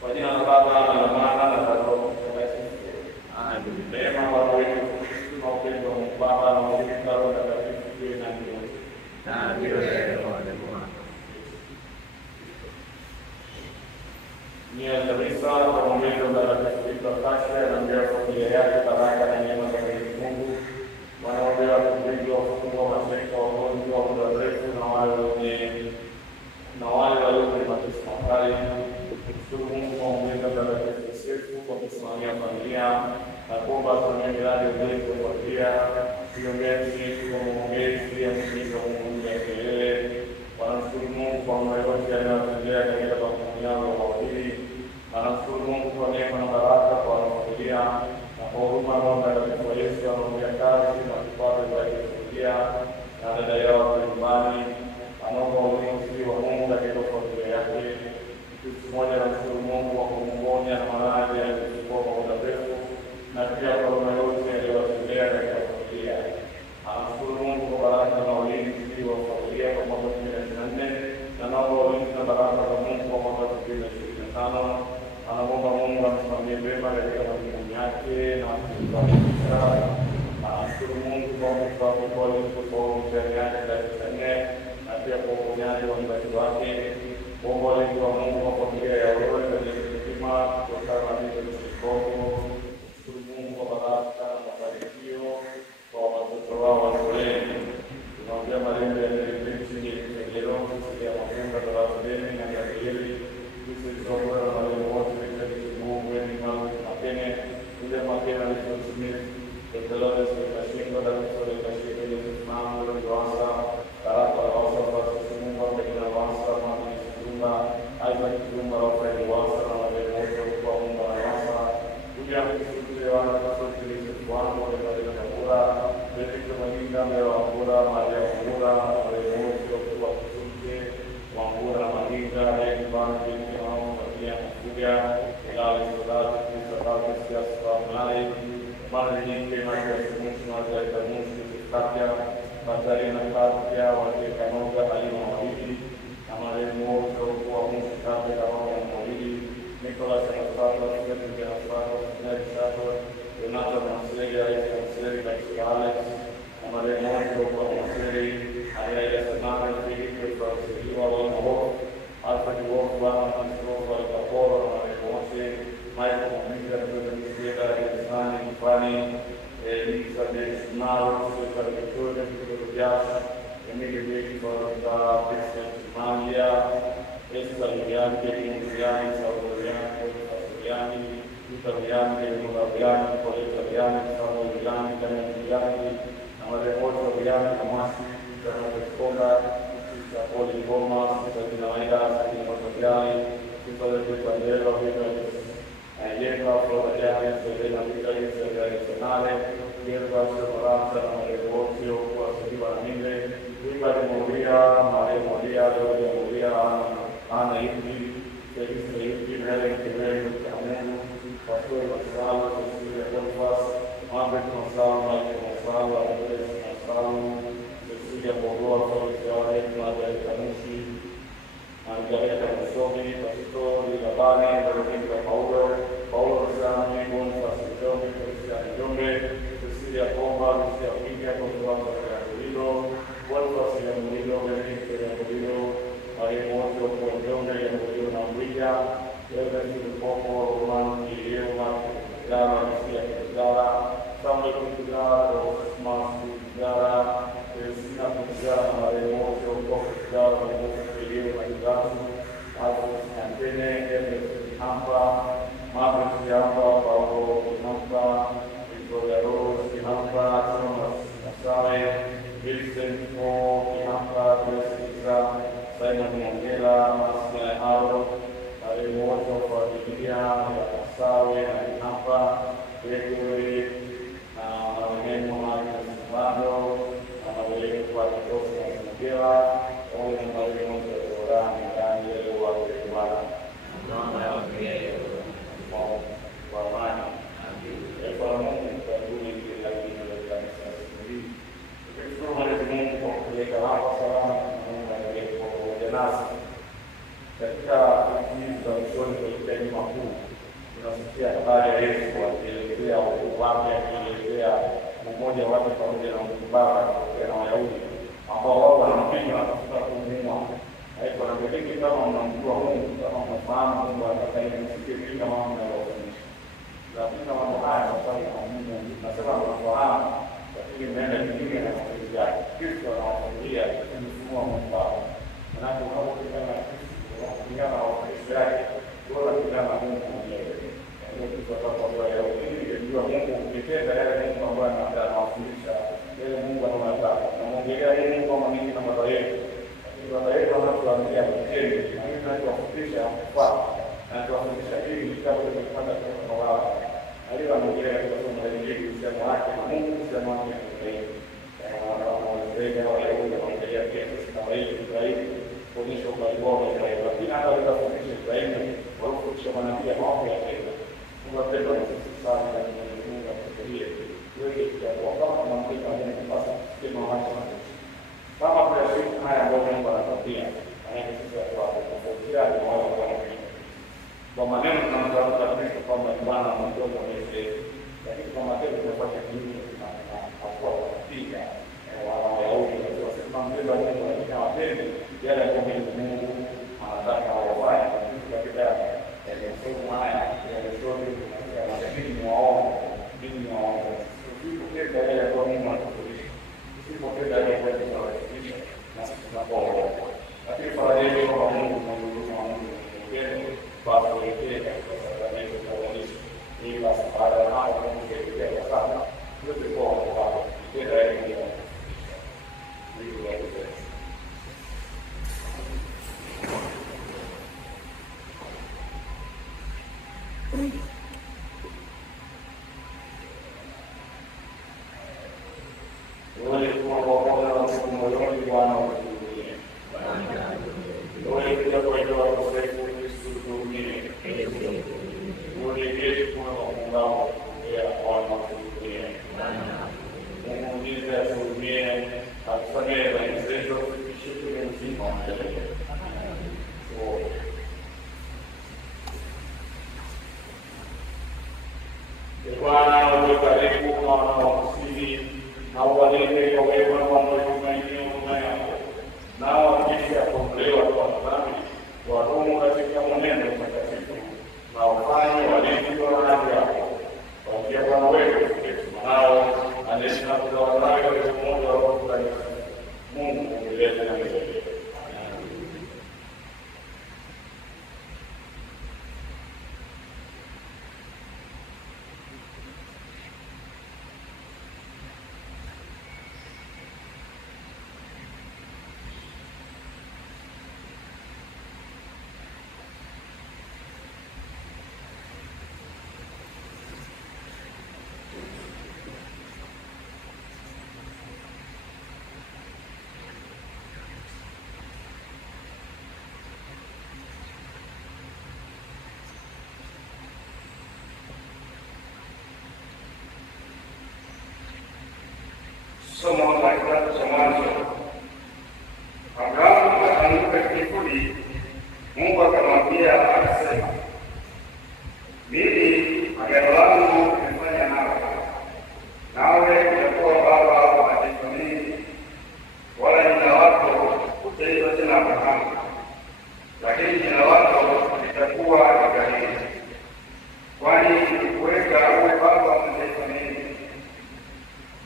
Kwa jina la Baba na la Mwana na la Roho Mtakatifu. Neema ya Bwana wetu Yesu Kristo na upendo wa Mungu Baba na ushirika wa Roho Mtakatifu iwe nanyi nyote. Na ndiyo leo na Bwana. Nia kabisa kwa mwenendo mtakatifu Victor Kasha na mbele familia yake, baraka na neema za Mwenyezi Mungu wanaombea kufunga wafungwa, mateka, wagonjwa wa muda mrefu na wale walio kwenye mateso makali. Shukuru Mungu kwa mwenendo mtakatifu Yosefu kwa kusimamia familia na kuomba kwa miradi ya ujenzi wa familia. Viongozi kwa maombezi ya mtumishi wa Mungu ya kelele. Wanamshukuru Mungu kwa mambo yote yanayotendea katika familia yao ya wawili. Wanamshukuru Mungu kwa neema na baraka kwa familia na kwa huruma na mtakatifu wa Yesu anaombea kazi na kipato cha familia na dada yao nyumbani. Anaomba ulinzi wa Mungu katika familia yake. Kitu moja namshukuru Mungu kwa kumponya na maradhi yaliyokuwa kwa muda mrefu na pia kwa huruma yote aliyowatendea katika familia. Anamshukuru Mungu kwa baraka na ulinzi wa familia kwa mwaka 2024 na naomba ulinzi na baraka za Mungu kwa mwaka 2025. Anaomba Mungu amsimamie vyema katika majukumu yake na kufanikisha. Anamshukuru Mungu kwa kufanikisha kwa mtihani yake darasa 4 na pia kwa uponyaji wa mzazi wake. Mungu alinzi wa Mungu kwa familia ya Aurora katika hekima kutokana na vitu visivyomo. Shukuru Mungu kwa baraka na mafanikio kwa watoto wao wa shuleni. Tunaombea malengo ya Bensi Kigero, ya Mafunga darasa deni na Gabrieli, sisi tunaomba na wale wote katika Mungu wenye mambo mapene, ile mapene aliyosimamia Tetelode Sekashiko na Sore Kashiko ile msimamo ile wasa baraka wa wasa kwa Mungu kwa jina la wasa na aidha kiumba roho ya wasa na wale wote kwa Mungu na wasa kuja kusikia wana sote ile Bwana wa katika kura ili kumalinda mbele wa kura mali ya kura wale wote kwa kusikia wa kura malinda ile Bwana ili hao pia kuja ila sababu sababu siasa mali mara nyingi maisha ya mtu na za Mungu kitabu badala na kazi ya watu kanoga alima wawili na marehemu wote kwa Mungu kitabu ya wawili Nicholas Sabato Stephen Sabato Ned Sabato Renato Masleri Alex Masleri na Alex na marehemu wote kwa Masleri Aya Sanana Philip kwa Siliwa wa Moho Alfa ni wote wa Antonio kwa Kaporo na marehemu wote Michael Mminga kwa Msira Isani Mfani Elizabeth Naro kwa Victoria Victoria Emilio kwa Vincent Malia Esther Yante Muriani Sauriani Italiani Murabiani Italiani Sauriani Italiani na wale wote Italiani Kamasi kama Konga za Poli Goma za Dinaida za Italiani Italiani Bandera Yenga Floriani Selena Vitali Internazionale Yenga Separanza na wale wote kwa Siwa Minde Wimba Moria Maria Moria Ana hivi sisi hivi mbele kidogo Mungu kwa sababu ya sala sisi kwa mambo tunasala na tunasala sisi ya Mungu kwa sababu ya kanisa Angalia msomi pastori Labani ndio Paulo sana Mungu pastori Kristian Jombe sisi ya komba sisi ya pinga kwa sababu ya hilo watu wa hilo wengi hilo wale wote kwa Jombe ya hilo na mwija wewe ni popo Roman ile jana sisi ya jana kama tunajua Osman jana sisi na wale wote kwa jana ili majibu hapo antene hapa mambo hapa Paulo hapa Nicolaro hapa Sare Vincent hapa Pesa Simon Mongela Masna Haro wale wote kwa familia Gregory na marehemu Marcus Mbando na marehemu kwa kikosi na Mugela pamoja na marehemu Zorani ndani ya wa Bwana kwa amani. Kwa Mungu kwa ajili ya jina la kanisa hili. Tunashukuru Mwenyezi Mungu kwa kuleta hapa salama na Mungu anaendelea kwa pamoja nasi. Katika hizi za mwishoni kuelekea Juma Kuu tunasikia habari ya Yesu akielezea ukuu wake, akielezea umoja wake pamoja na Mungu Baba na Wayahudi ambao wao wanampinga na kutafuta kumuua. Haiko na pekee kama mnamjua Mungu, kama mnafahamu Mungu atakayemsikia kila mambo yanayofanyika. Lakini kama haya mfano wa Mungu nasema mnafahamu, lakini mbele nyingine na mapenzi yake. Kristo anawafungia mfumo wa Mungu Baba. Na tunapokutana na Kristo, tunapokutana na Kristo yake, bora kutana na Mungu mwenyewe. Ndio kitu tutakapokuwa leo ili kujua Mungu ukitenda yale Mungu ambaye anawafundisha, yale Mungu anataka. Na muongelea yeye Mungu kama mimi na baba yetu. Baba yetu anatuambia kitendo, na mimi ninachofundisha kwa na tuwafundisha hili kitabu tunapata kutoka kwa wao. Alikuwa anaongelea kwa somo la Injili kusema wake na Mungu kusema wake kwa yeye. Wanaoeleza wale wanaongelea Yesu kama yeye Ibrahimu kuonyesha ukaribu wa Ibrahimu. Lakini hata wale wafundisha Ibrahimu walifundisha manabii mambo ya Mungu. Mungu apenda sisi sana na Mungu atusaidie. Wewe kwa kama tunamwita Mungu kupasa sema wacha kama kwa siku haya ambayo Mungu anatuambia, anayesema kwa kufuatilia na wale wanaoishi. Kwa maneno tunamtafuta Kristo kwamba Bwana mmoja mwenyewe, lakini kwa matendo tunafanya kinyume na hatua kupiga Wayahudi wanasema mbele wa Mungu lakini hawatende yale ambayo Mungu anataka wafanye. Katika somo haya ya somo la madini waongo, sisi yale ambayo Mungu anatufundisha. Sisi yale ambayo tunafundisha na tunapoona. Lakini faraja hiyo kwa Mungu na Mungu kwa kuelekea katika sakramento za kanisa. Hii basi baada ya hapo Mungu kuelekea sana. Yote kwa wao. Ndio ndio. Somo la kitabu cha Mwanzo. Abrahamu akaanguka kifudifudi, Mungu akamwambia akasema, mimi agano langu nimefanya nawe, nawe utakuwa baba wa mataifa mengi, wala jina lako hutaitwa tena Abrahamu, lakini jina lako litakuwa Ibrahimu, kwani nilikuweka uwe baba wa mataifa mengi.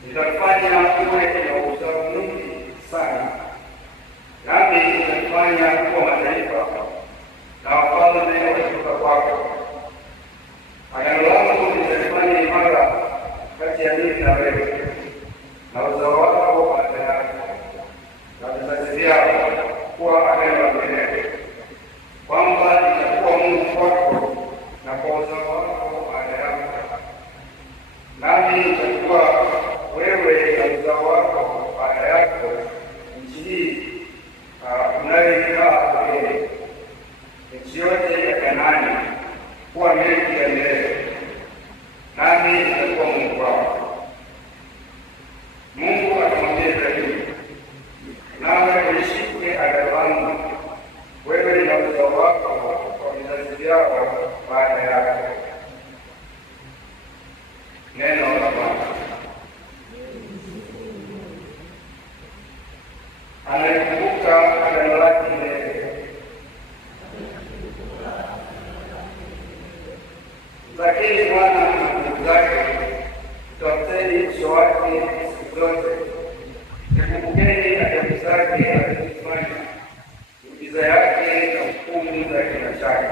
Nitakufanya uwe na uzao mwingi sana, nami nitakufanya kuwa mataifa, na wafalme watatoka kwako. Agano langu mengi ya milele, nami nitakuwa Mungu wao. Mungu akamwambia Ibrahimu, nawe ulishike agano langu, wewe na uzao wako kwa vizazi vyao baada yako. Neno la Bwana. Analikumbuka agano lake milele. Lakini Bwana na nguvu zake, tafuteni uso wake siku zote. Kumbukeni ajabu zake alizozifanya, miujiza yake na hukumu za kina chake.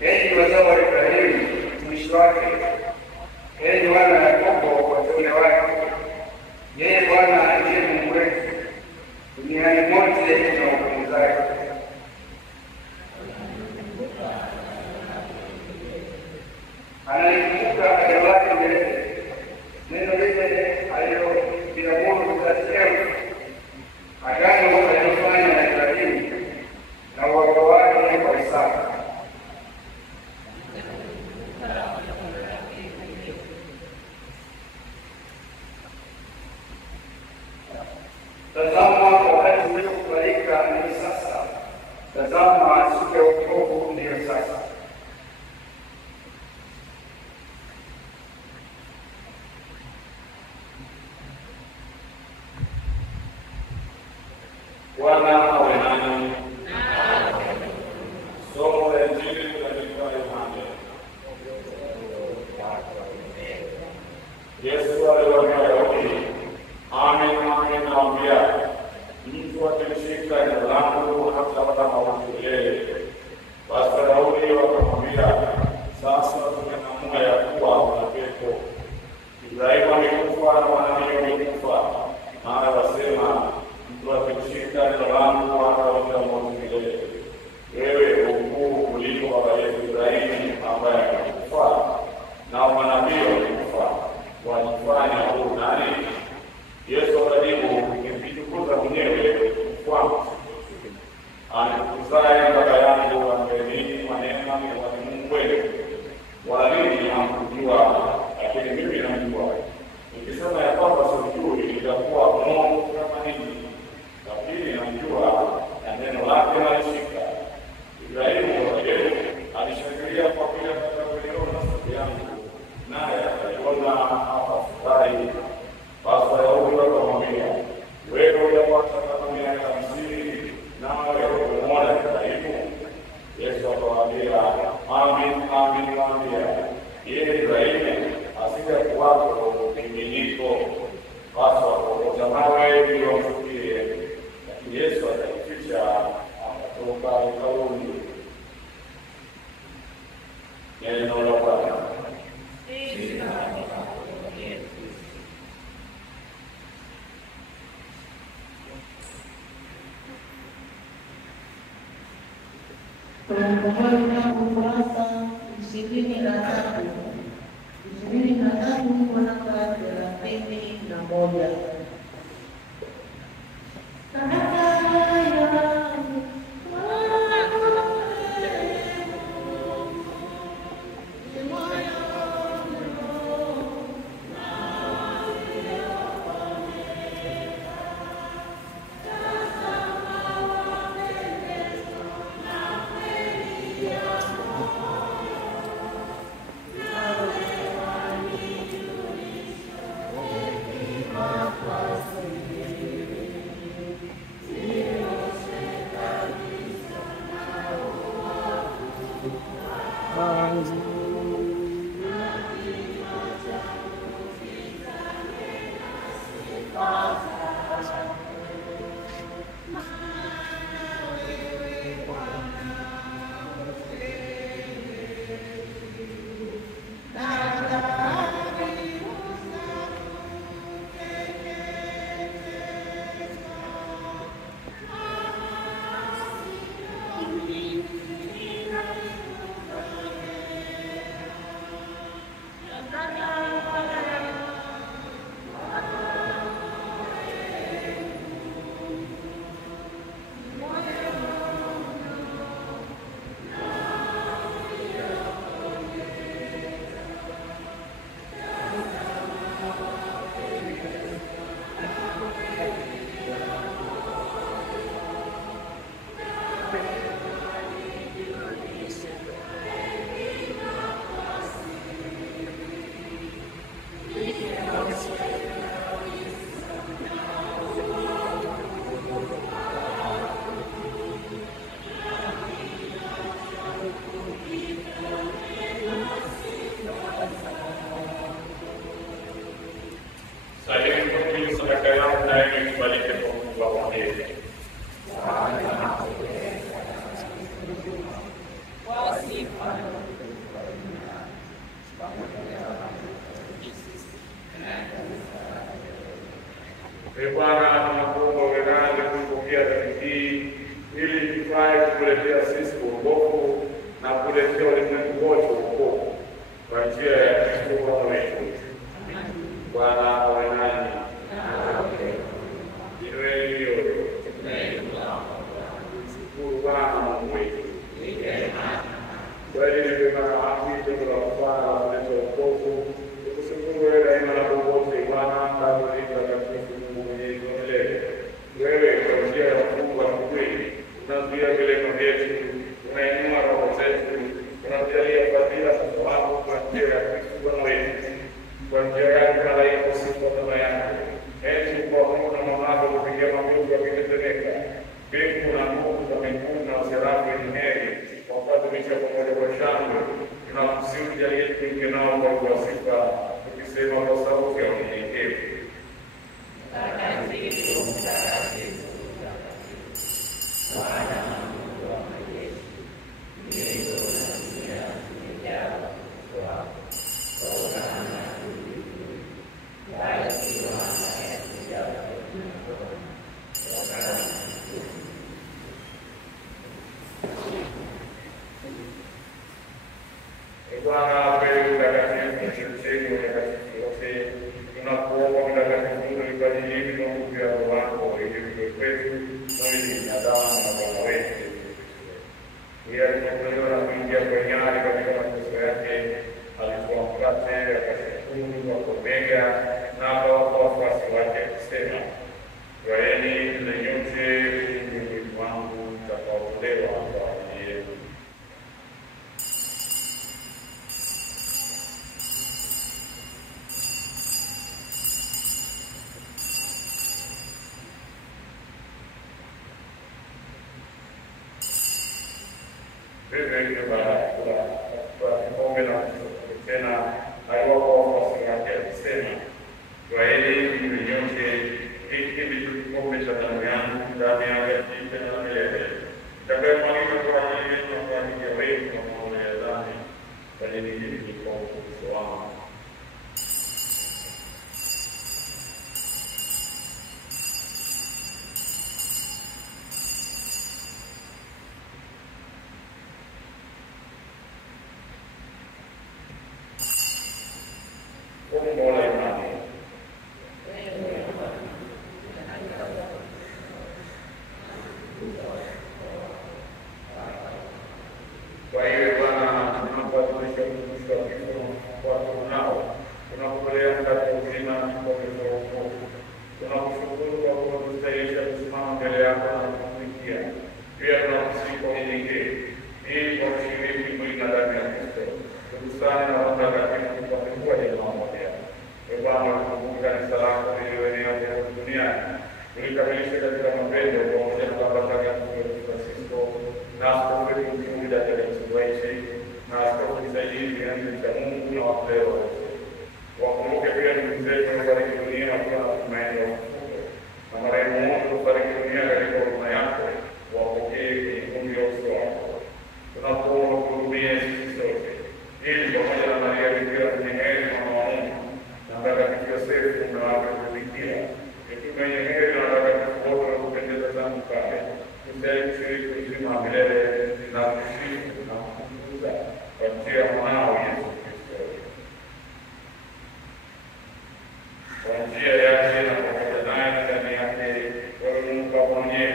Enyi wazao wa Ibrahimu mtumishi wake, enyi wana wa Yakobo wateule wake, yeye Bwana ndiye Mungu wetu, duniani mote na hukumu zake. Analikumbuka agano lake milele, neno lile aliloliamuru vizazi vyao, agano alilofanya na Ibrahimu na wazao wake kwa Isaka. Tazama, wakati uliokubalika ni sasa. Tazama, siku ya wokovu ndiyo sasa. Bwana awe nanyi. Somo la Injili kutoka Yohana. Yesu aliwaambia Wayahudi, amin, amin nawaambia, mtu akilishika neno langu hatapata mauti milele. Basi Wayahudi wakamwambia, sasa tumeamua ya kuwa una pepo. Ibrahimu amekufa na wanawe wamekufa, maana wasema, mtu akilishika neno langu hatapata mauti milele. Wewe mkuu kuliko baba yetu Ibrahimu ambaye amekufa, na manabii wamekufa, walifanya huru nani? Yesu akajibu, nikijitukuza mwenyewe kwangu, anikuzaye baba yangu amenipa maneno ya Mungu wenu, wala mimi hamkujua, lakini mimi namjua. Nikisema ya kwamba simjui, itakuwa mwongo kama ninyi, lakini namjua na neno lake nalishika. Ibrahimu alishangilia kwa vile atakavyoliona siku yangu, naye ataiona akafurahi. Basi Wayahudi wakamwambia, wewe hujapata kama miaka 50, nawe umemwona Ibrahimu? Yesu akawaambia, amin, amin nawaambia, yeye Ibrahimu asingekuwako mimi niko. Basi wakaokota mawe ili wamtupie, lakini Yesu akaificha, akatoka hekaluni. Neno la Bwana. Ukurasa 23 mpaka 31. Bwana, tunakuomba uweze kupokea dhambi hii ili tufae kukuletea sisi wokovu na kuletea ulimwengu wote wokovu kwa njia ya Kristo Bwana wetu. Bwana awe nanyi. Iweni yote. Shukuru Bwana Mungu wetu. Kweli ni wema na haki, tendo la kufana la kuleta wokovu. Tukushukuru wewe daima na popote Bwana, kama ulivyotakatifu Mungu mwenyezi wa milele. Wewe kwa njia ya Mungu wa kweli unazuia vilema vyetu, unainua roho zetu, unajalia fadhila za wako kwa njia ya Kristo Bwana wetu. Kwa njia yake malaika sifa baba yako, eti kwa Mungu na mamako kupigia magoti wakitetemeka, mbingu na nguvu za mbinguni na serafu yenye heri wapatumisha pamoja kwa shangwe. Tunakusihi ujalie tuingie nao kwa sifa, tukisema kwa sauti ya unyenyekevu: Mtakatifu, mtakatifu, mtakatifu, Bwana Mungu wa majeshi, mbingu na dunia zimejaa utukufu wako. Hosana mbinguni. Barikiwa anayekuja kwa jina la Bwana. Hosana mbinguni. Bwana wewe mtakatifu, mshirikeni watakatifu wote, tunakuomba mtakatifu ibadilike na nguvu ya Roho wako ili viwe kwetu mwili na damu na Bwana wetu Yesu Kristo. Yeye alipotolewa na kuingia kwenye ari katika mateso yake, alitoa mkate, akashukuru, akamega na akawapa wafuasi wake akisema, twaeni mle nyote, huu ni mwili wangu utakaotolewa kwa ajili yenu. Vivyo kwa kikombe na tena aliwapa wafuasi wake akisema, twaeni mnywe nyote, hiki ndicho kikombe cha damu yangu, damu ya agano la milele, itakayomwagika kwa ajili yenu na kwa ajili ya wengi kwa maondoleo ya dhambi. Fanyeni hivi kwa ukumbusho wangu. Mola imani. Kwa hiyo Bwana, tunapatumisha mtumishi wa kifo watu nao, tunakutolea mkate uzima na kikombe cha wokovu. Tunakushukuru kwa kuwa tustahilisha kusimama mbele yako na kukutumikia. Pia tunakusihi kwa unyenyekevu ili kwa kushiriki mwili na damu ya Kristo tukusane na Roho Mtakatifu kwa kuwa jamaa moja. Bwana, tukumbuke kanisa lako lililoenea kote duniani, ulikamilishe katika mapendo pamoja na Baba Mtakatifu wetu Francisco na askofu wetu mkuu Dr. Msumbaishi na askofu msaidizi Henry cha Mungu na wapendwa wote. Wakumbuke pia ndugu zetu waliofariki dunia wakiwa na tumaini la ufufuo, na marehemu wote waliofariki dunia katika huruma yako wapokee kwenye kundi la uso wako. Tunakuomba kuhurumia sisi sote, ili pamoja na Maria Bikira mwenye heri mama wa Mungu na Mtakatifu Yosefu mume wake Bikira, mitume wenye heri na watakatifu wote wanaopendeza zangu kale, tusaidie kushiriki uzima wa milele na kusifu na kutukuza kwa njia ya mwanao Yesu Kristo. Kwa njia yake na pamoja naye na ndani yake, wewe Mungu mwenyewe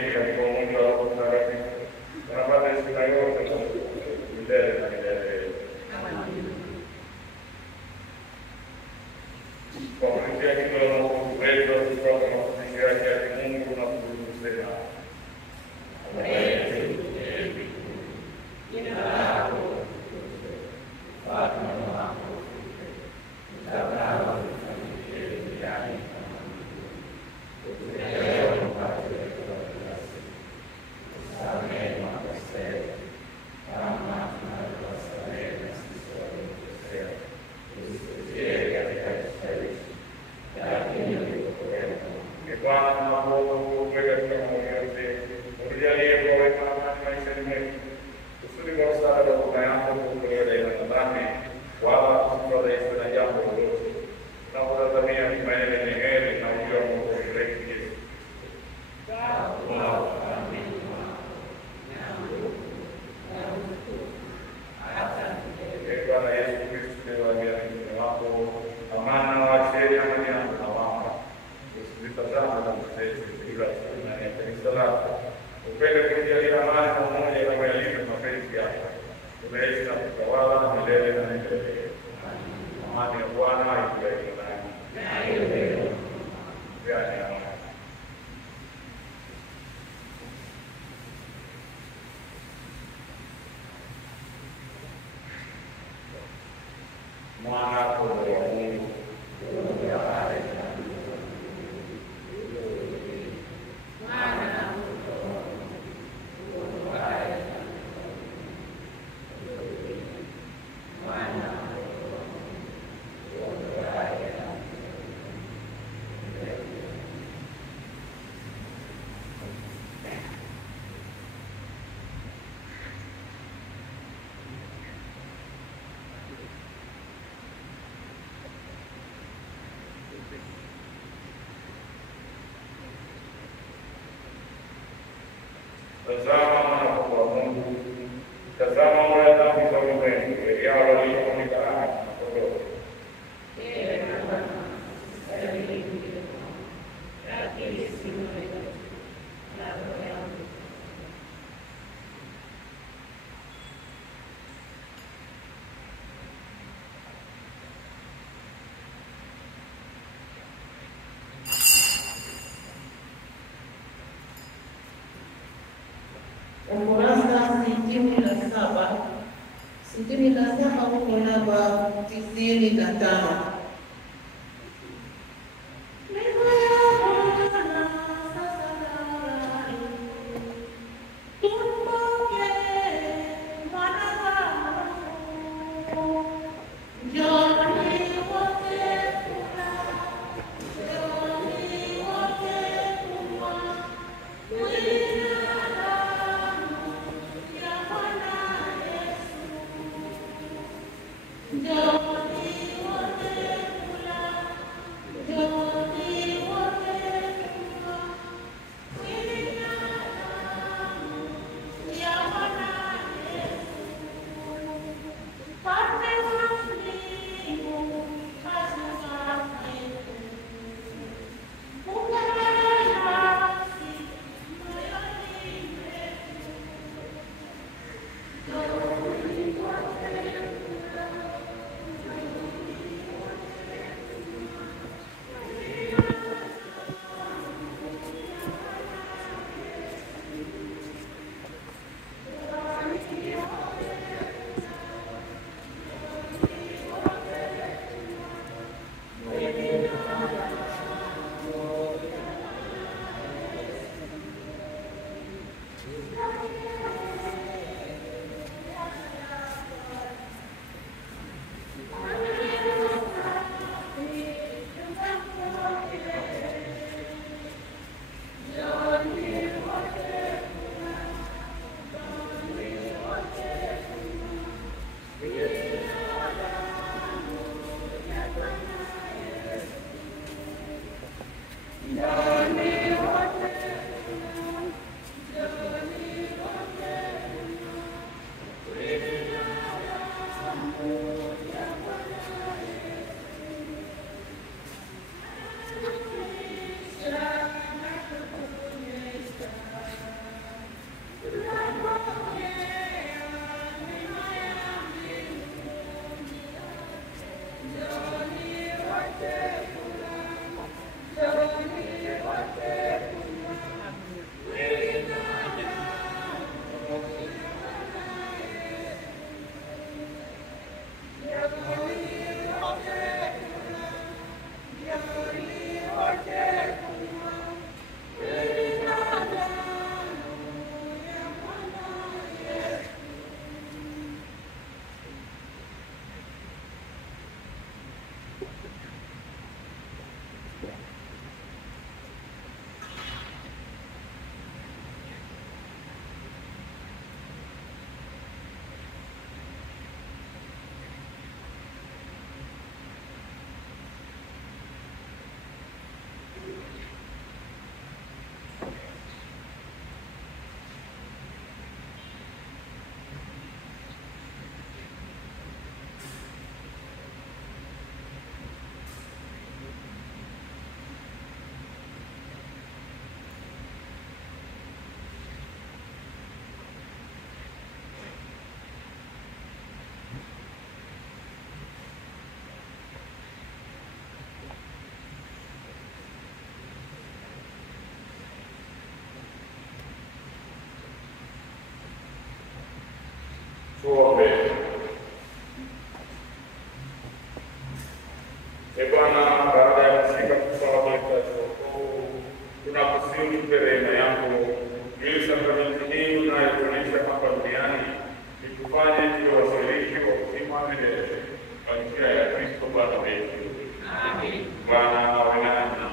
milele. Amani ya Bwana iwe nanyi. Mwana kondoo wa Mungu, tazama mwana wa Mungu, tazama wale dhambi za ulimwengu, yao waliofunika na kondoo. Ukurasa 67 huko namba 95. Ndio Tuombe. Bwana, baada ya kufika kusala kwetu, tunakusihi utupe rehema yako ili sakramenti hii unayotuonyesha hapa duniani itufanye tuwe washiriki wa uzima milele kwa njia ya Kristo Bwana wetu. Amen. Bwana awe nanyi.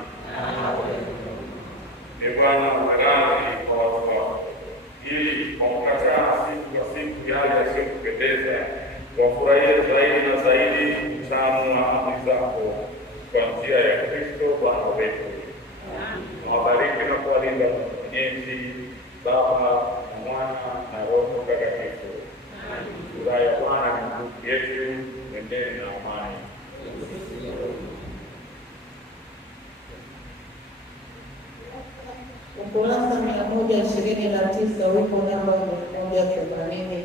Bwana umeradhi kwa watu wako, ili kwa kukataa siku kwa siku yale yasiyokupendeza wafurahie zaidi na zaidi utamu na amri zako kwa njia ya Kristo Bwana wetu. Nawabariki na kuwalinda Mwenyezi Baba na Mwana na Roho Mtakatifu. Furaha ya Bwana ni nguvu yetu, endeni na amani. Ukurasa 129 wimbo namba 189.